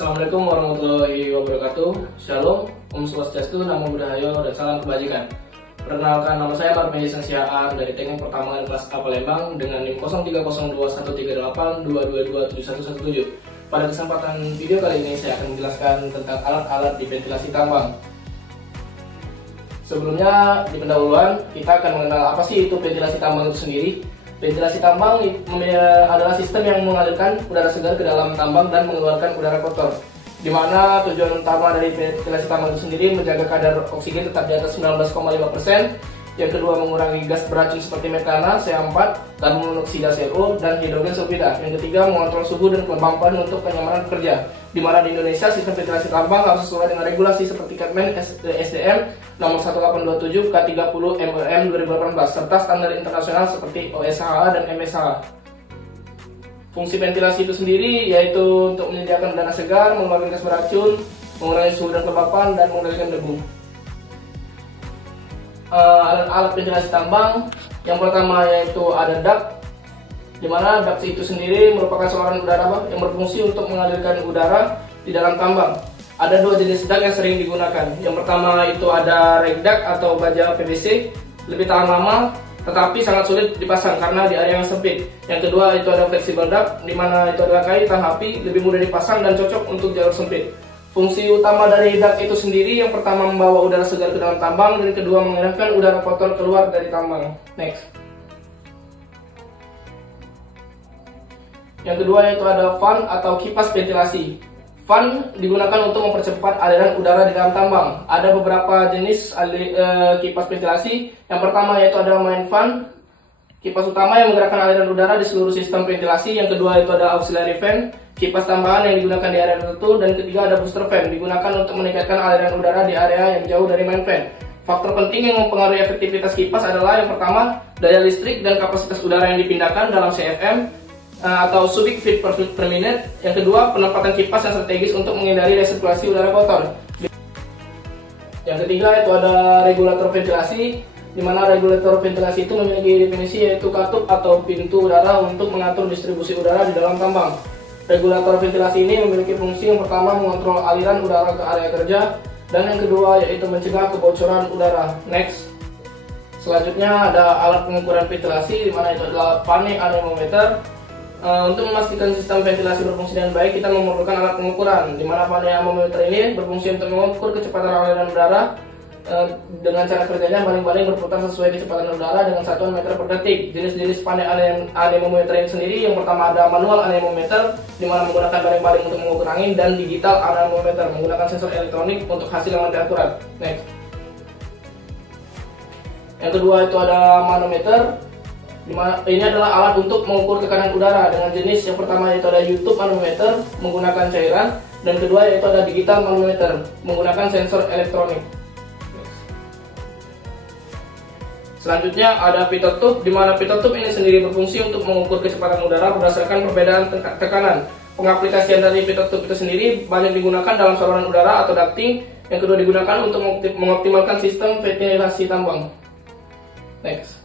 Assalamualaikum warahmatullahi wabarakatuh. Shalom, Om Swastiastu, Namo Buddhaya, dan salam kebajikan. Perkenalkan, nama saya Parmesan Siaan dari Teknik Pertambangan kelas A Palembang dengan NIM 03021382227117. Pada kesempatan video kali ini saya akan menjelaskan tentang alat-alat di ventilasi tambang. Sebelumnya di pendahuluan kita akan mengenal apa sih itu ventilasi tambang itu sendiri. Ventilasi tambang adalah sistem yang mengalirkan udara segar ke dalam tambang dan mengeluarkan udara kotor, di mana tujuan utama dari ventilasi tambang itu sendiri menjaga kadar oksigen tetap di atas 19,5%. Yang kedua, mengurangi gas beracun seperti metana, CO4, karbon monoksida CO, dan hidrogen sulfida. Yang ketiga, mengontrol suhu dan kelembapan untuk kenyamanan bekerja, di mana di Indonesia sistem ventilasi tambang harus sesuai dengan regulasi seperti Kemen SDM nomor 1827 K30 MEM 2018 serta standar internasional seperti OSHA dan MSHA. Fungsi ventilasi itu sendiri yaitu untuk menyediakan udara segar, mengeluarkan gas beracun, mengurangi suhu dan kelembapan, dan mengendalikan debu. Alat-alat ventilasi tambang yang pertama yaitu ada duct, di mana duct itu sendiri merupakan saluran udara yang berfungsi untuk mengalirkan udara di dalam tambang. Ada dua jenis duct yang sering digunakan. Yang pertama itu ada rag duct atau baja PVC, lebih tahan lama tetapi sangat sulit dipasang karena di area yang sempit. Yang kedua itu ada flexible duct, di mana itu adalah kayu tahan api, lebih mudah dipasang dan cocok untuk jalur sempit. Fungsi utama dari duct itu sendiri yang pertama membawa udara segar ke dalam tambang, dan kedua mengeluarkan udara kotor keluar dari tambang. Next. Yang kedua yaitu ada fan atau kipas ventilasi. Fan digunakan untuk mempercepat aliran udara di dalam tambang. Ada beberapa jenis kipas ventilasi. Yang pertama yaitu ada main fan, kipas utama yang menggerakkan aliran udara di seluruh sistem ventilasi. Yang kedua itu ada auxiliary fan, kipas tambahan yang digunakan di area tertentu. Dan ketiga ada booster fan, digunakan untuk meningkatkan aliran udara di area yang jauh dari main fan. Faktor penting yang mempengaruhi efektivitas kipas adalah yang pertama, daya listrik dan kapasitas udara yang dipindahkan dalam CFM atau cubic feet per minute. Yang kedua, penempatan kipas yang strategis untuk menghindari resirkulasi udara kotor. Yang ketiga itu ada regulator ventilasi, di mana regulator ventilasi itu memiliki definisi yaitu katup atau pintu udara untuk mengatur distribusi udara di dalam tambang. Regulator ventilasi ini memiliki fungsi yang pertama mengontrol aliran udara ke area kerja, dan yang kedua yaitu mencegah kebocoran udara. Next. Selanjutnya ada alat pengukuran ventilasi, di mana itu adalah vane anemometer. Untuk memastikan sistem ventilasi berfungsi dengan baik, kita memerlukan alat pengukuran, di mana vane anemometer ini berfungsi untuk mengukur kecepatan aliran udara. Dengan cara kerjanya baling-baling berputar sesuai kecepatan udara dengan satuan meter per detik. Jenis-jenis vane anemometer ini sendiri, yang pertama ada manual anemometer, di mana menggunakan baling-baling untuk mengukur angin, dan digital anemometer menggunakan sensor elektronik untuk hasil yang lebih akurat. Next. Yang kedua itu ada manometer. Ini adalah alat untuk mengukur tekanan udara dengan jenis yang pertama yaitu ada YouTube manometer menggunakan cairan, dan kedua yaitu ada digital manometer menggunakan sensor elektronik. Selanjutnya ada pitot tube, di mana pitot tube ini sendiri berfungsi untuk mengukur kecepatan udara berdasarkan perbedaan tekanan. Pengaplikasian dari pitot tube itu sendiri banyak digunakan dalam saluran udara atau ducting. Yang kedua digunakan untuk mengoptimalkan sistem ventilasi tambang. Next.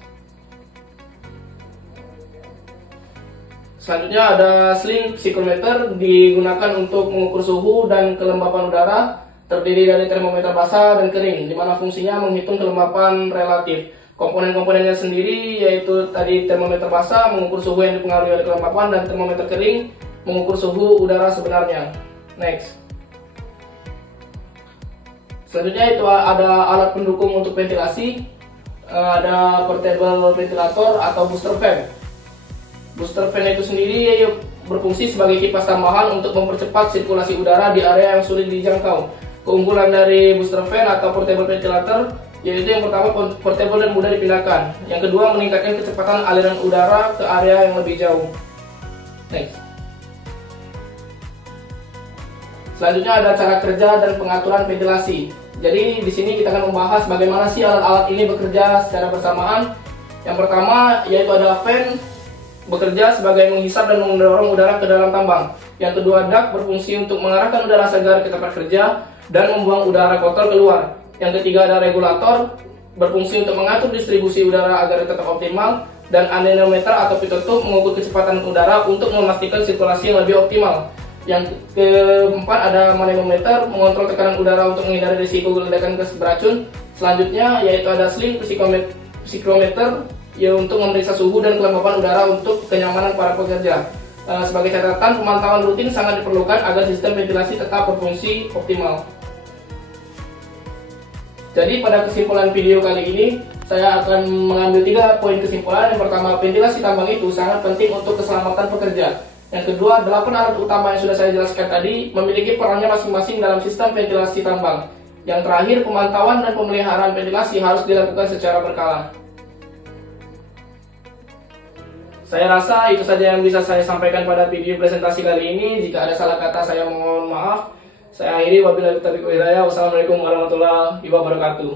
Selanjutnya ada sling psychrometer, digunakan untuk mengukur suhu dan kelembapan udara, terdiri dari termometer basah dan kering, di mana fungsinya menghitung kelembapan relatif. Komponen-komponennya sendiri yaitu tadi termometer basah mengukur suhu yang dipengaruhi oleh kelembapan, dan termometer kering mengukur suhu udara sebenarnya. Next. Selanjutnya itu ada alat pendukung untuk ventilasi, ada portable ventilator atau booster fan. Booster fan itu sendiri berfungsi sebagai kipas tambahan untuk mempercepat sirkulasi udara di area yang sulit dijangkau. Keunggulan dari booster fan atau portable ventilator yaitu yang pertama portable dan mudah dipindahkan. Yang kedua meningkatkan kecepatan aliran udara ke area yang lebih jauh. Next. Selanjutnya ada cara kerja dan pengaturan ventilasi. Jadi di sini kita akan membahas bagaimana sih alat-alat ini bekerja secara bersamaan. Yang pertama yaitu ada fan, bekerja sebagai menghisap dan mendorong udara ke dalam tambang. Yang kedua, duct berfungsi untuk mengarahkan udara segar ke tempat kerja dan membuang udara kotor keluar. Yang ketiga ada regulator, berfungsi untuk mengatur distribusi udara agar tetap optimal. Dan anemometer atau pitot tube mengukur kecepatan udara untuk memastikan sirkulasi yang lebih optimal. Yang keempat ada manemometer, mengontrol tekanan udara untuk menghindari risiko ledakan gas beracun. Selanjutnya yaitu ada sling psikometer, ya untuk memeriksa suhu dan kelembapan udara untuk kenyamanan para pekerja. Sebagai catatan, pemantauan rutin sangat diperlukan agar sistem ventilasi tetap berfungsi optimal. Jadi pada kesimpulan video kali ini, saya akan mengambil 3 poin kesimpulan. Yang pertama, ventilasi tambang itu sangat penting untuk keselamatan pekerja. Yang kedua, 8 alat utama yang sudah saya jelaskan tadi memiliki perannya masing-masing dalam sistem ventilasi tambang. Yang terakhir, pemantauan dan pemeliharaan ventilasi harus dilakukan secara berkala. Saya rasa itu saja yang bisa saya sampaikan pada video presentasi kali ini. Jika ada salah kata, saya mohon maaf. Saya akhiri, wabillahi taufiq wal hidayah. Wassalamualaikum warahmatullahi wabarakatuh.